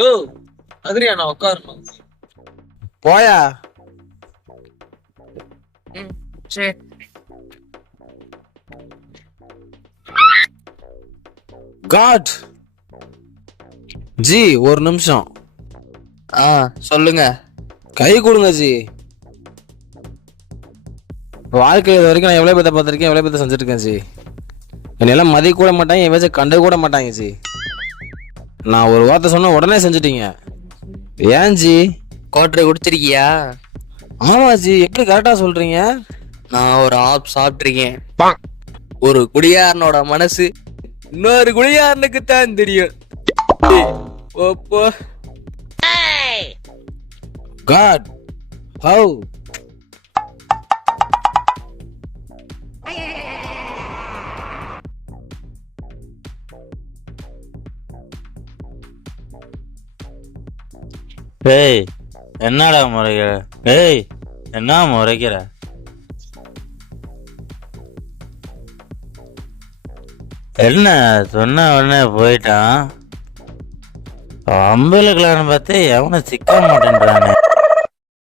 யோ அதிரியா நான் உட்காரணும். போயா. சரி. காட் ஜி ஒரு நிமிஷம். சொல்லுங்க. கை கொடுங்க ஜி. வாழ்க்கையில் இது வரைக்கும் நான் எவ்வளோ பேத்த பார்த்துருக்கேன், எவ்வளோ பேத்த செஞ்சுருக்கேன் ஜி. என்னெல்லாம் மதிக்க கூட மாட்டாங்க, என் வச்சு கண்டு கூட மாட்டாங்க ஜி. நான் ஒரு வார்த்தை சொன்ன உடனே செஞ்சுட்டீங்க. ஏன் ஜி? கோட்டரை குடிச்சிருக்கியா? ஆமா ஜி. எப்படி கரெக்டா சொல்றீங்க? நான் ஒரு ஆப் சாப்பிட்டிருக்கேன். ஒரு குடியாரனோட மனசு இன்னொரு குடியாரனுக்கு தான் தெரியும். ஓப்போ காட் ஹவ் ஏய் என்னடா முறைக்கிற? ஏய் என்ன முறைக்கிற? என்ன சொன்ன உடனே போயிட்டான். அம்பலுக்கலான்னு பார்த்து எவனை சிக்க மாட்டேன்றானே.